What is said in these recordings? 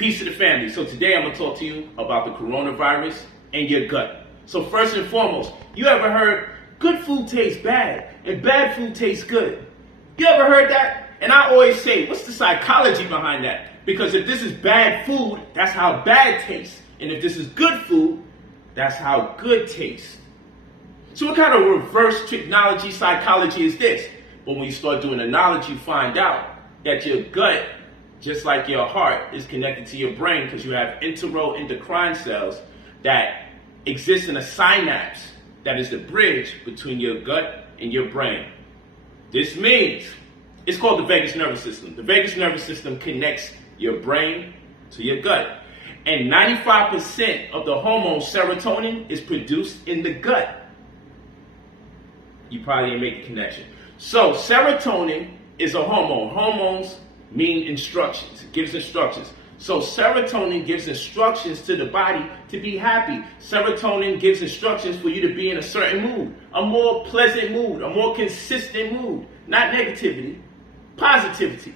Peace to the family. So today I'm going to talk to you about the coronavirus and your gut. So first and foremost, you ever heard good food tastes bad and bad food tastes good? You ever heard that? And I always say, what's the psychology behind that? Because if this is bad food, that's how bad tastes. And if this is good food, that's how good tastes. So what kind of reverse technology psychology is this? But when you start doing the knowledge, you find out that your gut, just like your heart, is connected to your brain because you have enteroendocrine cells that exist in a synapse that is the bridge between your gut and your brain. This means it's called the vagus nervous system. The vagus nervous system connects your brain to your gut. And 95% of the hormone serotonin is produced in the gut. You probably didn't make the connection. So serotonin is a hormone. Hormones mean instructions. It gives instructions. So serotonin gives instructions to the body to be happy. Serotonin gives instructions for you to be in a certain mood, a more pleasant mood, a more consistent mood, not negativity, positivity.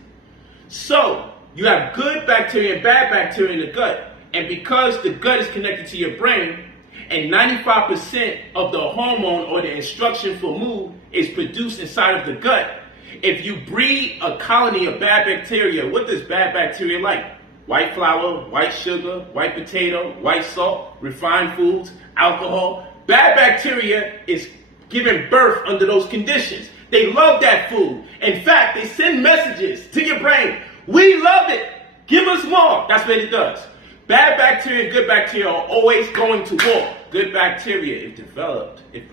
So you have good bacteria and bad bacteria in the gut. And because the gut is connected to your brain, and 95% of the hormone or the instruction for mood is produced inside of the gut, if you breed a colony of bad bacteria, what does bad bacteria like? White flour, white sugar, white potato, white salt, refined foods, alcohol. Bad bacteria is giving birth under those conditions. They love that food. In fact, they send messages to your brain. We love it. Give us more. That's what it does. Bad bacteria and good bacteria are always going to war. Good bacteria, if developed, if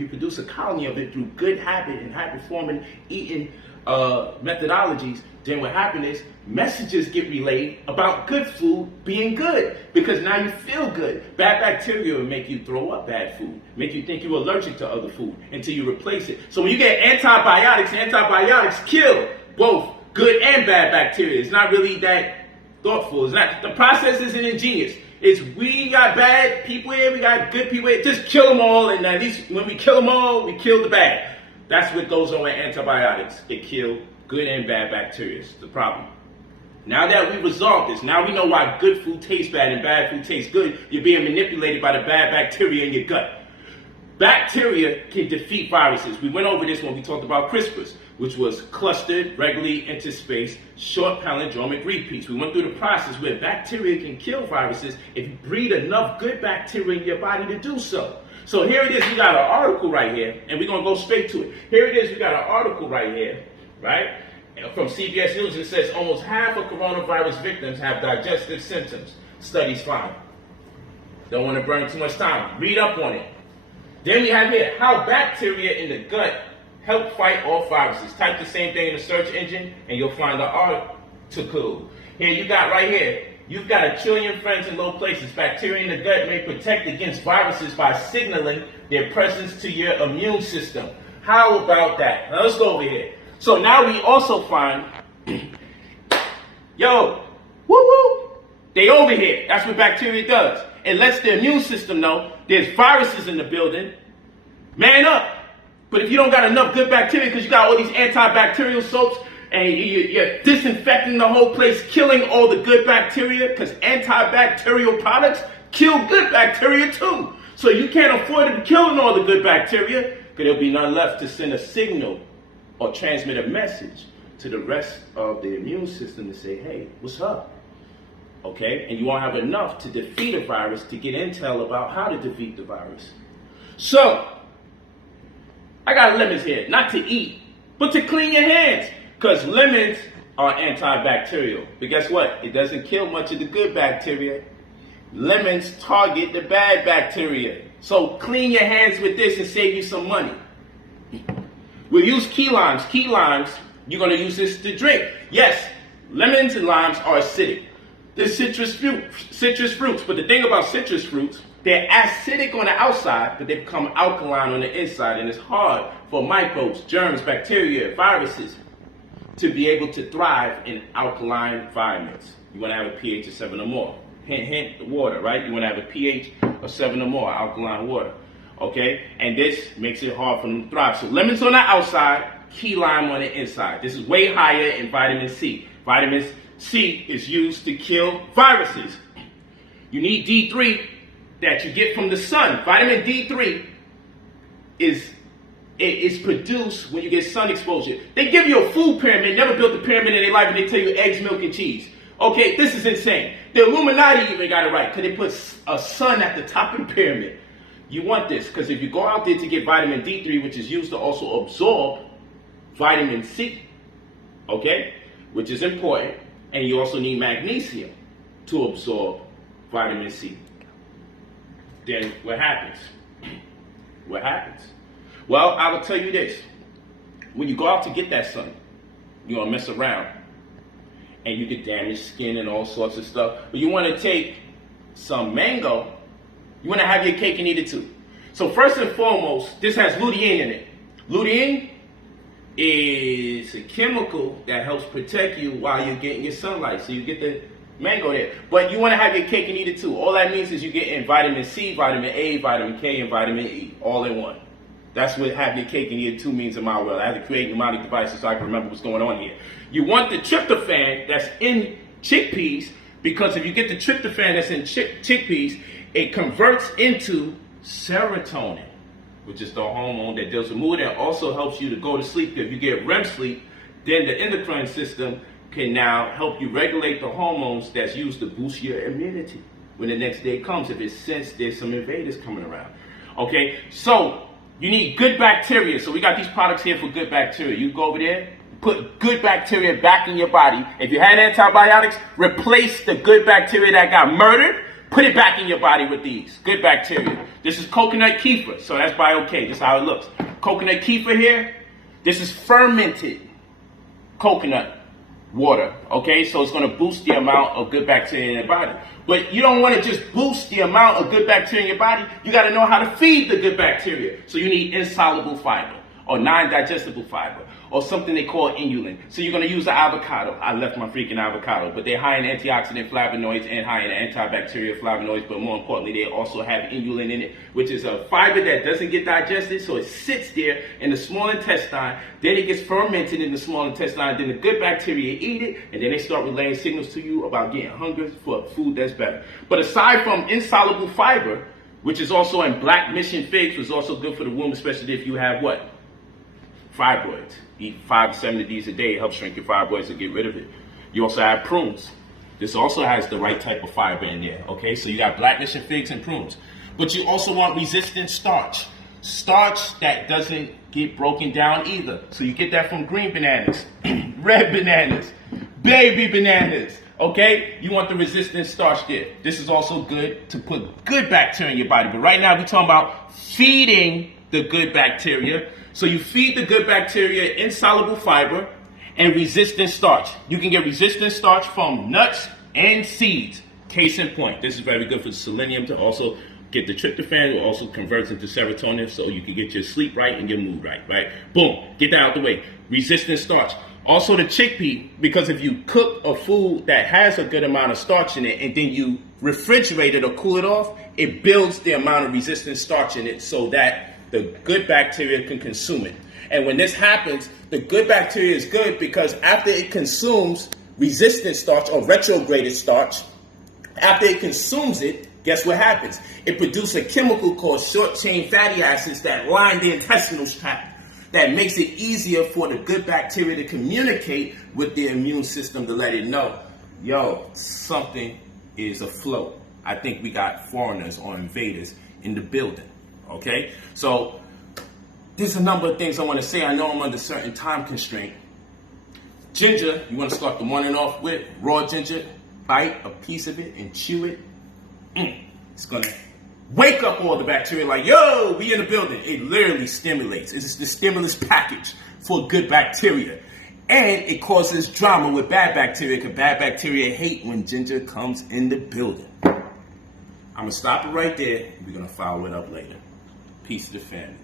you produce a colony of it through good habit and high-performing eating methodologies, then what happens is messages get relayed about good food being good because now you feel good. Bad bacteria will make you throw up bad food, make you think you're allergic to other food until you replace it. So when you get antibiotics kill both good and bad bacteria. It's not really that thoughtful. It's not, the process isn't ingenious. It's we got bad people here, we got good people here. Just kill them all, and at least when we kill them all, we kill the bad. That's what goes on with antibiotics. It kills good and bad bacteria. It's the problem. Now that we resolved this, now we know why good food tastes bad and bad food tastes good. You're being manipulated by the bad bacteria in your gut. Bacteria can defeat viruses. We went over this when we talked about CRISPRs, which was clustered, regularly interspaced, short palindromic repeats. We went through the process where bacteria can kill viruses if you breed enough good bacteria in your body to do so. So here it is, we got an article right here, and we're going to go straight to it. Here it is, we got an article right here, right? From CBS News, it says almost half of coronavirus victims have digestive symptoms. Studies find. Don't want to burn too much time. Read up on it. Then we have here, how bacteria in the gut help fight off viruses. Type the same thing in the search engine, and you'll find the article. Here you got right here, you've got a trillion friends in low places. Bacteria in the gut may protect against viruses by signaling their presence to your immune system. How about that? Now let's go over here. So now we also find, yo, woo-woo, they over here. That's what bacteria does. It lets the immune system know there's viruses in the building. Man up. But if you don't got enough good bacteria because you got all these antibacterial soaps and you're disinfecting the whole place, killing all the good bacteria because antibacterial products kill good bacteria too. So you can't afford to be killing all the good bacteria because there'll be none left to send a signal or transmit a message to the rest of the immune system to say, hey, what's up? Okay? And you won't have enough to defeat a virus to get intel about how to defeat the virus. So, I got lemons here, not to eat, but to clean your hands. Because lemons are antibacterial. But guess what? It doesn't kill much of the good bacteria. Lemons target the bad bacteria. So clean your hands with this and save you some money. We'll use key limes. Key limes, you're going to use this to drink. Yes, lemons and limes are acidic. They're citrus fruits. But the thing about citrus fruits, they're acidic on the outside, but they become alkaline on the inside. And it's hard for microbes, germs, bacteria, viruses to be able to thrive in alkaline environments. You want to have a pH of 7 or more. Hint, hint, the water, right? You want to have a pH of 7 or more, alkaline water. Okay? And this makes it hard for them to thrive. So lemons on the outside, key lime on the inside. This is way higher in vitamin C. Vitamins C is used to kill viruses. You need D3 that you get from the sun. Vitamin D3 is produced when you get sun exposure. They give you a food pyramid, never built a pyramid in their life, and they tell you eggs, milk, and cheese. Okay, this is insane. The Illuminati even got it right because they put a sun at the top of the pyramid. You want this because if you go out there to get vitamin D3, which is used to also absorb vitamin C, okay, which is important, and you also need magnesium to absorb vitamin C. Then what happens? What happens? Well, I will tell you this. When you go out to get that sun, you're going to mess around. And you get damaged skin and all sorts of stuff. But you want to take some mango. You want to have your cake and eat it too. So first and foremost, this has lutein in it. Lutein is a chemical that helps protect you while you're getting your sunlight. So you get the mango there. But you want to have your cake and eat it too. All that means is you're getting vitamin C, vitamin A, vitamin K, and vitamin E all in one. That's what having your cake and eat it too means in my world. I had to create mnemonic devices so I can remember what's going on here. You want the tryptophan that's in chickpeas because if you get the tryptophan that's in chickpeas, it converts into serotonin, which is the hormone that deals with mood and also helps you to go to sleep. If you get REM sleep, then the endocrine system can now help you regulate the hormones that's used to boost your immunity when the next day comes, if it sensed there's some invaders coming around. Okay, so you need good bacteria. So we got these products here for good bacteria. You go over there, put good bacteria back in your body. If you had antibiotics, replace the good bacteria that got murdered, put it back in your body with these good bacteria. This is coconut kefir, so that's BioK. This is how it looks. Coconut kefir here, this is fermented coconut water, okay? So it's going to boost the amount of good bacteria in your body. But you don't want to just boost the amount of good bacteria in your body. You got to know how to feed the good bacteria. So you need insoluble fiber or non-digestible fiber or something they call inulin. So you're going to use the avocado. I left my freaking avocado, but they're high in antioxidant flavonoids and high in antibacterial flavonoids, but more importantly, they also have inulin in it, which is a fiber that doesn't get digested, so it sits there in the small intestine, then it gets fermented in the small intestine, then the good bacteria eat it, and then they start relaying signals to you about getting hungry for food that's better. But aside from insoluble fiber, which is also in black mission figs, which is also good for the womb, especially if you have what? Fibroids. Eat 5 to 7 of these a day. It helps shrink your fibroids and get rid of it. You also have prunes. This also has the right type of fiber in there. Okay, so you got black mission figs and prunes. But you also want resistant starch. Starch that doesn't get broken down either. So you get that from green bananas, red bananas, baby bananas. Okay, you want the resistant starch there. This is also good to put good bacteria in your body. But right now we're talking about feeding the good bacteria. So you feed the good bacteria insoluble fiber and resistant starch. You can get resistant starch from nuts and seeds. Case in point, this is very good for selenium to also get the tryptophan. It also converts into serotonin so you can get your sleep right and your mood right? Boom, get that out the way. Resistant starch. Also the chickpea, because if you cook a food that has a good amount of starch in it and then you refrigerate it or cool it off, it builds the amount of resistant starch in it so that the good bacteria can consume it. And when this happens, the good bacteria is good because after it consumes resistant starch or retrograded starch, after it consumes it, guess what happens? It produces a chemical called short-chain fatty acids that line the intestinal tract. That makes it easier for the good bacteria to communicate with the immune system to let it know, yo, something is afloat. I think we got foreigners or invaders in the building. Okay, so there's a number of things I want to say. I know I'm under certain time constraint. Ginger, you want to start the morning off with raw ginger. Bite a piece of it and chew it. It's going to wake up all the bacteria like, yo, we in the building. It literally stimulates. It's the stimulus package for good bacteria. And it causes drama with bad bacteria because bad bacteria hate when ginger comes in the building. I'm going to stop it right there. We're going to follow it up later. Peace to the family.